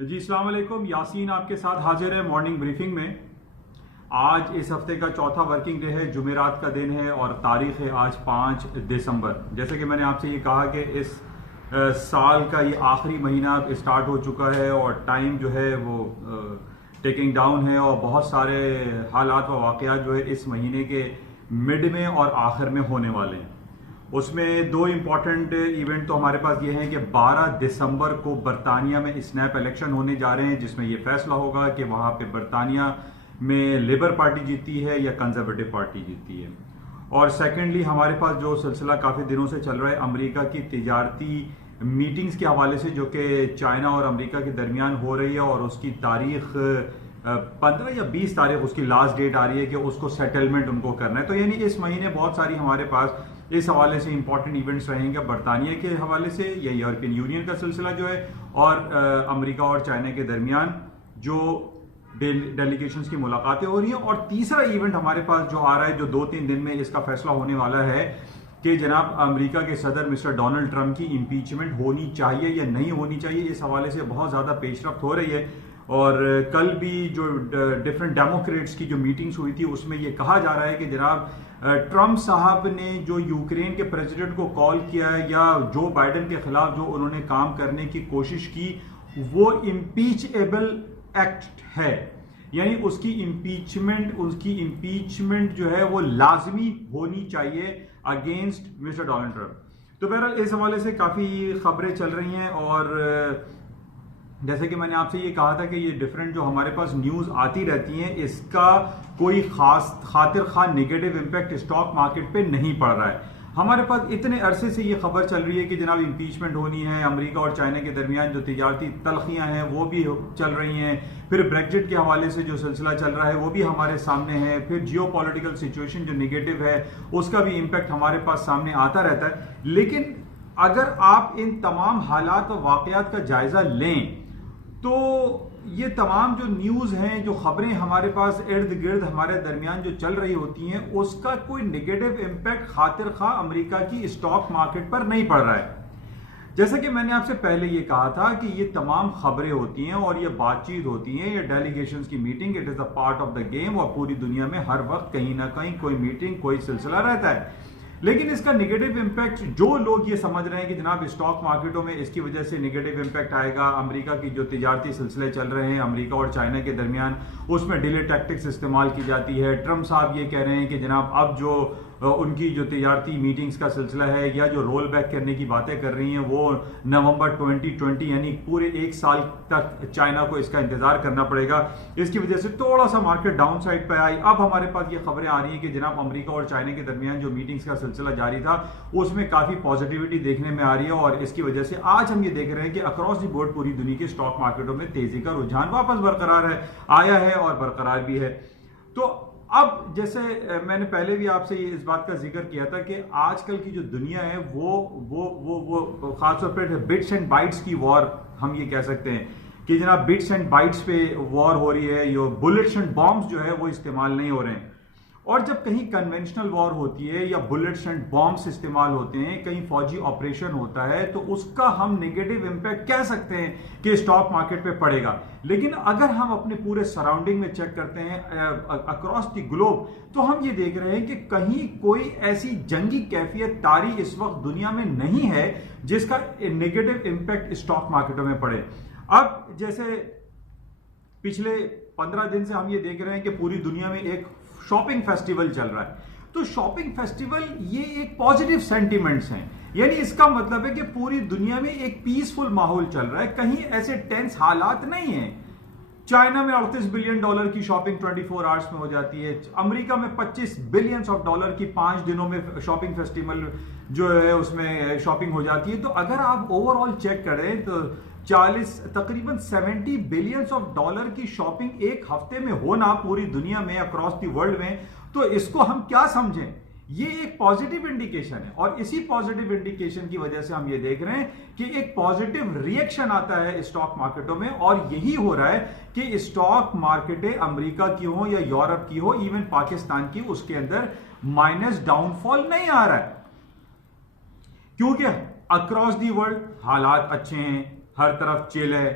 जी अस्सलाम वालेकुम, यासीन आपके साथ हाजिर है मॉर्निंग ब्रीफिंग में। आज इस हफ्ते का चौथा वर्किंग डे है, जुमेरात का दिन है और तारीख है आज 5 दिसंबर। जैसे कि मैंने आपसे ये कहा कि इस साल का ये आखिरी महीना स्टार्ट हो चुका है और टाइम जो है वो टेकिंग डाउन है और बहुत सारे हालात व वाक़यात जो है इस महीने के मिड में और आखिर में होने वाले हैं। उसमें दो इम्पॉर्टेंट इवेंट तो हमारे पास ये हैं कि 12 दिसंबर को बरतानिया में स्नैप इलेक्शन होने जा रहे हैं, जिसमें ये फैसला होगा कि वहां पे बरतानिया में लेबर पार्टी जीती है या कंजर्वेटिव पार्टी जीती है। और सेकेंडली हमारे पास जो सिलसिला काफ़ी दिनों से चल रहा है अमेरिका की तिजारती मीटिंग्स के हवाले से, जो कि चाइना और अमेरिका के दरमियान हो रही है और उसकी तारीख 15 या 20 तारीख उसकी लास्ट डेट आ रही है कि उसको सेटलमेंट उनको करना है। तो यानी इस महीने बहुत सारी हमारे पास इस हवाले से इंपॉर्टेंट इवेंट्स रहेंगे, बरतानिया के हवाले से या यूरोपियन यूनियन का सिलसिला जो है और अमेरिका और चाइना के दरमियान जो डेलीगेशंस की मुलाकातें हो रही हैं। और तीसरा इवेंट हमारे पास जो आ रहा है, जो 2-3 दिन में इसका फैसला होने वाला है कि जनाब अमेरिका के सदर मिस्टर डोनाल्ड ट्रंप की इम्पीचमेंट होनी चाहिए या नहीं होनी चाहिए। इस हवाले से बहुत ज़्यादा पेशरफ्त हो रही है और कल भी जो डिफरेंट डेमोक्रेट्स की जो मीटिंग्स हुई थी उसमें ये कहा जा रहा है कि जनाब ट्रंप साहब ने जो यूक्रेन के प्रेसिडेंट को कॉल किया है या जो बाइडेन के खिलाफ जो उन्होंने काम करने की कोशिश की, वो इम्पीचेबल एक्ट है, यानी उसकी इम्पीचमेंट जो है वो लाजमी होनी चाहिए अगेंस्ट मिस्टर डोनाल्ड ट्रंप। तो बहरहाल इस हवाले से काफी खबरें चल रही हैं और जैसे कि मैंने आपसे ये कहा था कि ये डिफरेंट जो हमारे पास न्यूज आती रहती हैं, इसका कोई खातिर खा नेगेटिव इंपैक्ट स्टॉक मार्केट पे नहीं पड़ रहा है। हमारे पास इतने अरसे से ये खबर चल रही है कि जनाब इम्पीचमेंट होनी है, अमेरिका और चाइना के दरमियान जो तिजारती तलखियां हैं वो भी चल रही हैं, फिर ब्रेक्जिट के हवाले से जो सिलसिला चल रहा है वो भी हमारे सामने है, फिर जियो पॉलिटिकल सिचुएशन जो निगेटिव है उसका भी इम्पैक्ट हमारे पास सामने आता रहता है। लेकिन अगर आप इन तमाम हालात व वाकयात का जायजा लें तो ये तमाम जो न्यूज हैं, जो खबरें हमारे पास इर्द गिर्द हमारे दरमियान जो चल रही होती हैं, उसका कोई नेगेटिव इंपैक्ट खातिर खा अमेरिका की स्टॉक मार्केट पर नहीं पड़ रहा है। जैसा कि मैंने आपसे पहले ये कहा था कि ये तमाम खबरें होती हैं और ये बातचीत होती हैं, ये डेलीगेशंस की meeting, it is a part of the game और पूरी दुनिया में हर वक्त कहीं ना कहीं कोई मीटिंग कोई सिलसिला रहता है। लेकिन इसका नेगेटिव इंपैक्ट जो लोग ये समझ रहे हैं कि जनाब स्टॉक मार्केटों में इसकी वजह से नेगेटिव इंपैक्ट आएगा, अमेरिका की जो तिजारती सिलसिले चल रहे हैं अमेरिका और चाइना के दरमियान उसमें डिले टैक्टिक्स इस्तेमाल की जाती है। ट्रंप साहब ये कह रहे हैं कि जनाब अब जो उनकी जो तिजारती मीटिंग्स का सिलसिला है या जो रोल बैक करने की बातें कर रही हैं वो नवंबर 2020 यानी पूरे 1 साल तक चाइना को इसका इंतजार करना पड़ेगा। इसकी वजह से थोड़ा सा मार्केट डाउन साइड पे आई। अब हमारे पास ये खबरें आ रही हैं कि जनाब अमेरिका और चाइना के दरमियान जो मीटिंग्स का सिलसिला जारी था उसमें काफी पॉजिटिविटी देखने में आ रही है और इसकी वजह से आज हम ये देख रहे हैं कि अक्रॉस द बोर्ड पूरी दुनिया के स्टॉक मार्केटों में तेजी का रुझान वापस बरकरार है, आया है और बरकरार भी है। तो अब जैसे मैंने पहले भी आपसे ये इस बात का जिक्र किया था कि आजकल की जो दुनिया है वो खासतौर पर बिट्स एंड बाइट्स की वॉर हम ये कह सकते हैं कि जनाब बिट्स एंड बाइट्स पे वॉर हो रही है, यो बुलेट्स एंड बॉम्ब्स जो है वो इस्तेमाल नहीं हो रहे हैं। और जब कहीं कन्वेंशनल वॉर होती है या बुलेट्स एंड बॉम्ब्स इस्तेमाल होते हैं, कहीं फौजी ऑपरेशन होता है, तो उसका हम नेगेटिव इंपैक्ट कह सकते हैं कि स्टॉक मार्केट पे पड़ेगा। लेकिन अगर हम अपने पूरे सराउंडिंग में चेक करते हैं अक्रॉस द ग्लोब, तो हम ये देख रहे हैं कि कहीं कोई ऐसी जंगी कैफियत तारी इस वक्त दुनिया में नहीं है जिसका नेगेटिव इंपैक्ट स्टॉक मार्केटों में पड़े। अब जैसे पिछले 15 दिन से हम ये देख रहे हैं कि पूरी दुनिया में एक शॉपिंग फेस्टिवल चल रहा है। तो शॉपिंग फेस्टिवल ये एक पॉजिटिव सेंटिमेंट्स हैं, यानी इसका मतलब है कि पूरी दुनिया में एक पीसफुल माहौल चल रहा है, कहीं ऐसे टेंस हालात नहीं है। चाइना में $38 बिलियन की शॉपिंग 24 आवर्स में हो जाती है, अमेरिका में $25 बिलियन की 5 दिनों में शॉपिंग फेस्टिवल जो है उसमें शॉपिंग हो जाती है। तो अगर आप ओवरऑल चेक करें तो तकरीबन $70 बिलियन की शॉपिंग एक हफ्ते में होना पूरी दुनिया में अक्रॉस द वर्ल्ड में, तो इसको हम क्या समझें? ये एक पॉजिटिव इंडिकेशन है और इसी पॉजिटिव इंडिकेशन की वजह से हम ये देख रहे हैं कि एक पॉजिटिव रिएक्शन आता है स्टॉक मार्केटों में और यही हो रहा है कि स्टॉक मार्केटें अमेरिका की हो या यूरोप की हो, इवन पाकिस्तान की, उसके अंदर माइनस डाउनफॉल नहीं आ रहा है, क्योंकि अक्रॉस दी वर्ल्ड हालात अच्छे हैं, हर तरफ चिल है,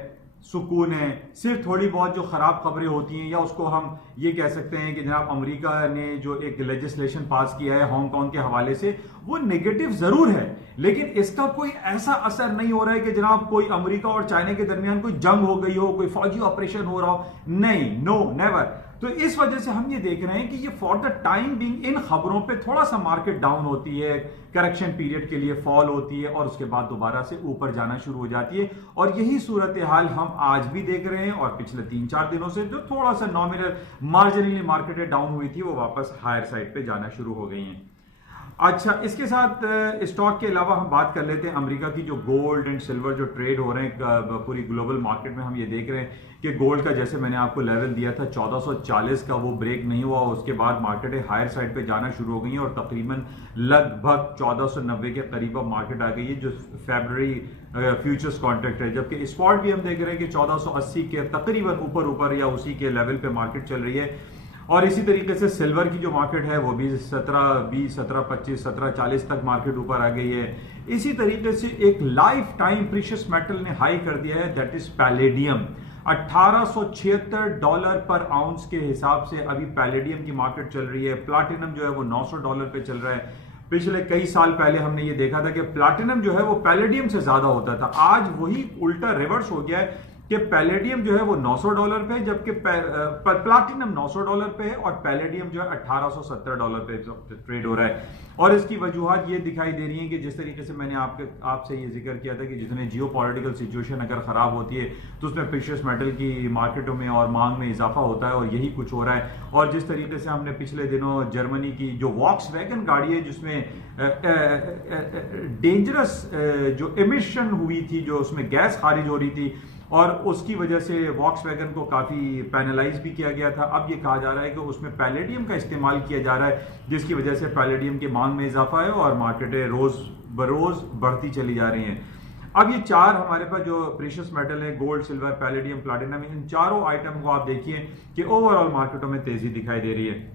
सुकून है। सिर्फ थोड़ी बहुत जो खराब खबरें होती हैं, या उसको हम ये कह सकते हैं कि जनाब अमेरिका ने जो एक लेजिस्लेशन पास किया है हांगकांग के हवाले से, वो नेगेटिव जरूर है, लेकिन इसका कोई ऐसा असर नहीं हो रहा है कि जनाब कोई अमेरिका और चाइना के दरमियान कोई जंग हो गई हो, कोई फौजी ऑपरेशन हो रहा हो। नहीं, नो, नेवर। तो इस वजह से हम ये देख रहे हैं कि ये for the time being in खबरों पे थोड़ा सा मार्केट डाउन होती है, करेक्शन पीरियड के लिए फॉल होती है और उसके बाद दोबारा से ऊपर जाना शुरू हो जाती है। और यही सूरत हाल हम आज भी देख रहे हैं, और पिछले 3-4 दिनों से जो थोड़ा सा नॉमिनल मार्जिनली मार्केट डाउन हुई थी, वो वापस हायर साइड पे जाना शुरू हो गई हैं। अच्छा, इसके साथ स्टॉक के अलावा हम बात कर लेते हैं अमेरिका की जो गोल्ड एंड सिल्वर जो ट्रेड हो रहे हैं पूरी ग्लोबल मार्केट में। हम ये देख रहे हैं कि गोल्ड का जैसे मैंने आपको लेवल दिया था 1440 का, वो ब्रेक नहीं हुआ, उसके बाद मार्केट हायर साइड पे जाना शुरू हो गई है और तकरीबन लगभग 1490 के करीब अब मार्केट आ गई है जो फरवरी फ्यूचर्स कॉन्ट्रैक्ट है। जबकि स्पॉट भी हम देख रहे हैं कि 1480 के तकरीबन ऊपर या उसी के लेवल पे मार्केट चल रही है। और इसी तरीके से सिल्वर की जो मार्केट है वो भी 1720, 1725, 1740 तक मार्केट ऊपर आ गई है। इसी तरीके से एक लाइफ टाइम प्रीशियस मेटल ने हाई कर दिया है, दैट इज पैलेडियम। $1876 पर आउंस के हिसाब से अभी पैलेडियम की मार्केट चल रही है। प्लाटिनम जो है वो $900 पे चल रहा है। पिछले कई साल पहले हमने ये देखा था कि प्लाटिनम जो है वो पैलेडियम से ज्यादा होता था। आज वही उल्टा रिवर्स हो गया है कि पैलेडियम जो है वो $900 पे है, जबकि प्लाटिनम $900 पे है और पैलेडियम जो है $1870 पे ट्रेड हो रहा है। और इसकी वजूहत ये दिखाई दे रही है कि जिस तरीके से मैंने आपसे ये जिक्र किया था कि जितने जियो पॉलिटिकल सिचुएशन अगर खराब होती है तो उसमें प्रीशियस मेटल की मार्केटों में और मांग में इजाफा होता है, और यही कुछ हो रहा है। और जिस तरीके से हमने पिछले दिनों जर्मनी की जो वॉक्सवैगन गाड़ी है जिसमें डेंजरस जो एमिशन हुई थी, जो उसमें गैस खारिज हो रही थी, और उसकी वजह से वॉक्सवैगन को काफी पैनलाइज भी किया गया था। अब ये कहा जा रहा है कि उसमें पैलेडियम का इस्तेमाल किया जा रहा है, जिसकी वजह से पैलेडियम की मांग में इजाफा है और मार्केटें रोज बरोज बढ़ती चली जा रही हैं। अब ये चार हमारे पास जो प्रीशियस मेटल है, गोल्ड, सिल्वर, पैलेडियम, प्लैटिनम, इन चारों आइटम को आप देखिए कि ओवरऑल मार्केटों में तेजी दिखाई दे रही है।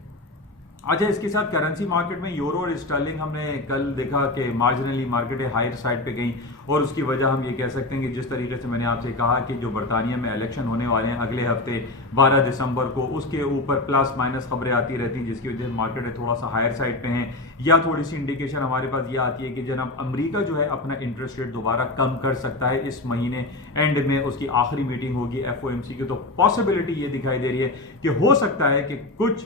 अच्छा, इसके साथ करेंसी मार्केट में यूरो और स्टर्लिंग हमने कल देखा कि मार्जिनली मार्केटें हायर साइड पे गई, और उसकी वजह हम ये कह सकते हैं कि जिस तरीके से मैंने आपसे कहा कि जो बरतानिया में इलेक्शन होने वाले हैं अगले हफ्ते 12 दिसंबर को, उसके ऊपर प्लस माइनस खबरें आती रहती हैं, जिसकी वजह से मार्केटें थोड़ा सा हायर साइड पे हैं। या थोड़ी सी इंडिकेशन हमारे पास ये आती है कि जनाब अमेरिका जो है अपना इंटरेस्ट रेट दोबारा कम कर सकता है इस महीने एंड में, उसकी आखिरी मीटिंग होगी FOMC की, तो पॉसिबिलिटी ये दिखाई दे रही है कि हो सकता है कि कुछ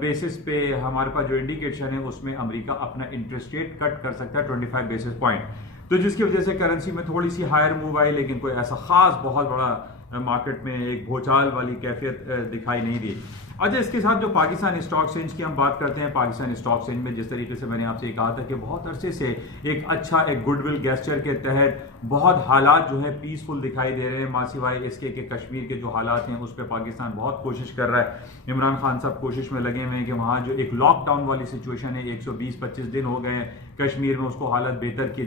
बेसिस पे हमारे पास जो इंडिकेशन है उसमें अमेरिका अपना इंटरेस्ट रेट कट कर सकता है 25 बेसिस पॉइंट, तो जिसकी वजह से करेंसी में थोड़ी सी हायर मूव आई, लेकिन कोई ऐसा खास बहुत बड़ा मार्केट में एक भूचाल वाली कैफियत दिखाई नहीं दी। अच्छा, इसके साथ जो पाकिस्तान स्टॉक एक्सचेंज की हम बात करते हैं, पाकिस्तान स्टॉक एक्सचेंज में जिस तरीके से मैंने आपसे कहा था कि बहुत अरसे से एक अच्छा एक गुडविल गेस्चर के तहत बहुत हालात जो है पीसफुल दिखाई दे रहे हैं, मासिवाई इसके कि कश्मीर के जो हालात हैं उस पर पाकिस्तान बहुत कोशिश कर रहा है। इमरान खान साहब कोशिश में लगे हुए हैं कि वहाँ जो एक लॉकडाउन वाली सिचुएशन है 120-25 दिन हो गए हैं कश्मीर में, उसको हालत बेहतर की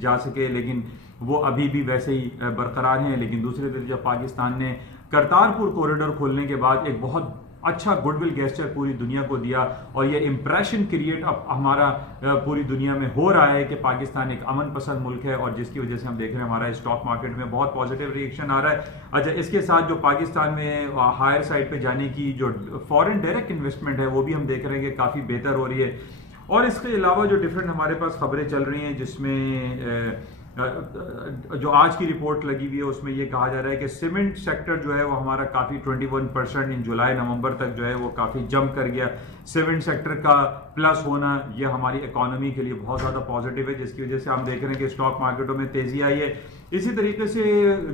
जा सके, लेकिन वो अभी भी वैसे ही बरकरार हैं। लेकिन दूसरी तरफ जब पाकिस्तान ने करतारपुर कॉरिडोर खोलने के बाद एक बहुत अच्छा गुडविल गेस्चर पूरी दुनिया को दिया, और ये इंप्रेशन क्रिएट अब हमारा पूरी दुनिया में हो रहा है कि पाकिस्तान एक अमन पसंद मुल्क है, और जिसकी वजह से हम देख रहे हैं हमारा स्टॉक मार्केट में बहुत पॉजिटिव रिएक्शन आ रहा है। अच्छा, इसके साथ जो पाकिस्तान में हायर साइड पे जाने की जो फॉरेन डायरेक्ट इन्वेस्टमेंट है वो भी हम देख रहे हैं कि काफ़ी बेहतर हो रही है। और इसके अलावा जो डिफरेंट हमारे पास खबरें चल रही हैं, जिसमें जो आज की रिपोर्ट लगी हुई है उसमें यह कहा जा रहा है कि सीमेंट सेक्टर जो है वो हमारा काफी 21% इन जुलाई नवंबर तक जो है वो काफी जंप कर गया। सीमेंट सेक्टर का प्लस होना ये हमारी इकोनॉमी के लिए बहुत ज्यादा पॉजिटिव है, जिसकी वजह से हम देख रहे हैं कि स्टॉक मार्केटों में तेजी आई है। इसी तरीके से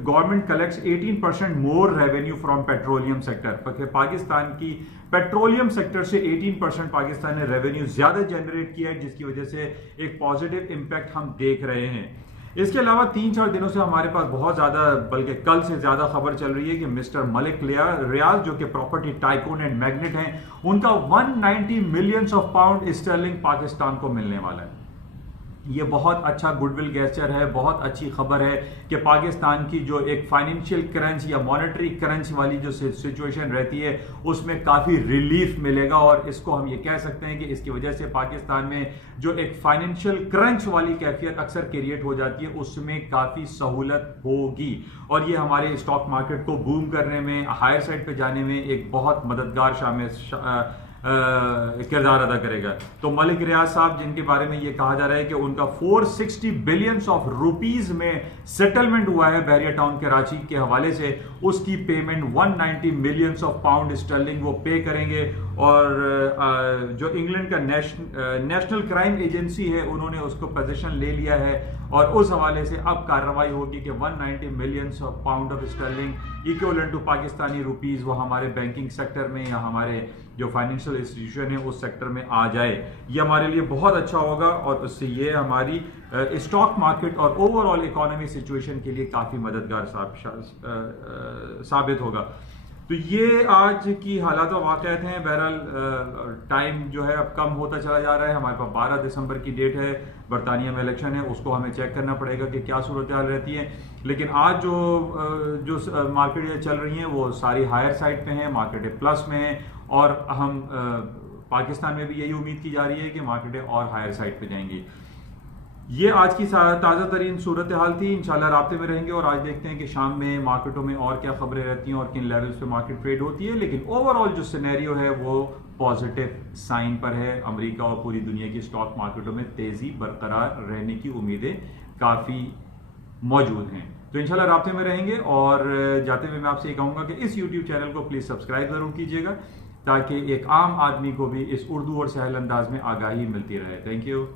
government collects 18% more revenue from petroleum sector. Pakistan की पेट्रोलियम सेक्टर से 18% पाकिस्तान ने रेवेन्यू ज्यादा जनरेट किया है, जिसकी वजह से एक पॉजिटिव इंपैक्ट हम देख रहे हैं। इसके अलावा 3-4 दिनों से हमारे पास बहुत ज्यादा, बल्कि कल से ज्यादा खबर चल रही है कि मिस्टर मलिक रियाज जो कि प्रॉपर्टी टाइकून एंड मैग्नेट हैं, उनका 190 millions of pound sterling Pakistan को मिलने वाला है। ये बहुत अच्छा गुडविल गेस्चर है, बहुत अच्छी खबर है कि पाकिस्तान की जो एक फाइनेंशियल करंसी या मॉनेटरी करंसी वाली जो सिचुएशन रहती है उसमें काफ़ी रिलीफ मिलेगा, और इसको हम ये कह सकते हैं कि इसकी वजह से पाकिस्तान में जो एक फाइनेंशियल क्रंच वाली कैफियत अक्सर क्रिएट हो जाती है उसमें काफ़ी सहूलत होगी, और ये हमारे स्टॉक मार्केट को बूम करने में, हायर साइड पे जाने में एक बहुत मददगार शामिल किरदार अदा करेगा। तो मलिक रियाज साहब, जिनके बारे में ये कहा जा रहा है कि उनका 460 बिलियंस ऑफ रुपीज में सेटलमेंट हुआ है बहरिया टाउन कराची के हवाले से, उसकी payment 190 millions of pound sterling वो पे करेंगे, और जो इंग्लैंड का नेशनल क्राइम एजेंसी है उन्होंने उसको पोजीशन ले लिया है, और उस हवाले से अब कार्रवाई होगी कि 190 millions of pound of sterling equivalent to Pakistani rupees वो हमारे बैंकिंग सेक्टर में या हमारे जो फाइनेंशियल इंस्टीट्यूशन है उस सेक्टर में आ जाए। ये हमारे लिए बहुत अच्छा होगा, और उससे ये हमारी स्टॉक मार्केट और ओवरऑल इकोनॉमी सिचुएशन के लिए काफ़ी मददगार साबित होगा। तो ये आज की हालात व वाक़यात हैं। बहरहाल टाइम जो है अब कम होता चला जा रहा है। हमारे पास 12 दिसंबर की डेट है, बरतानिया में इलेक्शन है, उसको हमें चेक करना पड़ेगा कि क्या सूरत हाल रहती है। लेकिन आज जो मार्केटें चल रही हैं वो सारी हायर साइड पे हैं, मार्केटें प्लस में हैं, और हम पाकिस्तान में भी यही उम्मीद की जा रही है कि मार्केटें और हायर साइड पे जाएंगी। ये आज की ताज़ा तरीन सूरत हाल थी। इंशाल्लाह राब्ते में रहेंगे, और आज देखते हैं कि शाम में मार्केटों में और क्या खबरें रहती हैं और किन लेवल्स पे मार्केट ट्रेड होती है। लेकिन ओवरऑल जो सिनेरियो है वो पॉजिटिव साइन पर है। अमेरिका और पूरी दुनिया की स्टॉक मार्केटों में तेजी बरकरार रहने की उम्मीदें काफ़ी मौजूद हैं। तो इंशाल्लाह राब्ते में रहेंगे, और जाते हुए मैं आपसे ये कहूँगा कि इस यूट्यूब चैनल को प्लीज़ सब्सक्राइब ज़रूर कीजिएगा, ताकि एक आम आदमी को भी इस उर्दू और सहल अंदाज में आगाही मिलती रहे। Thank you.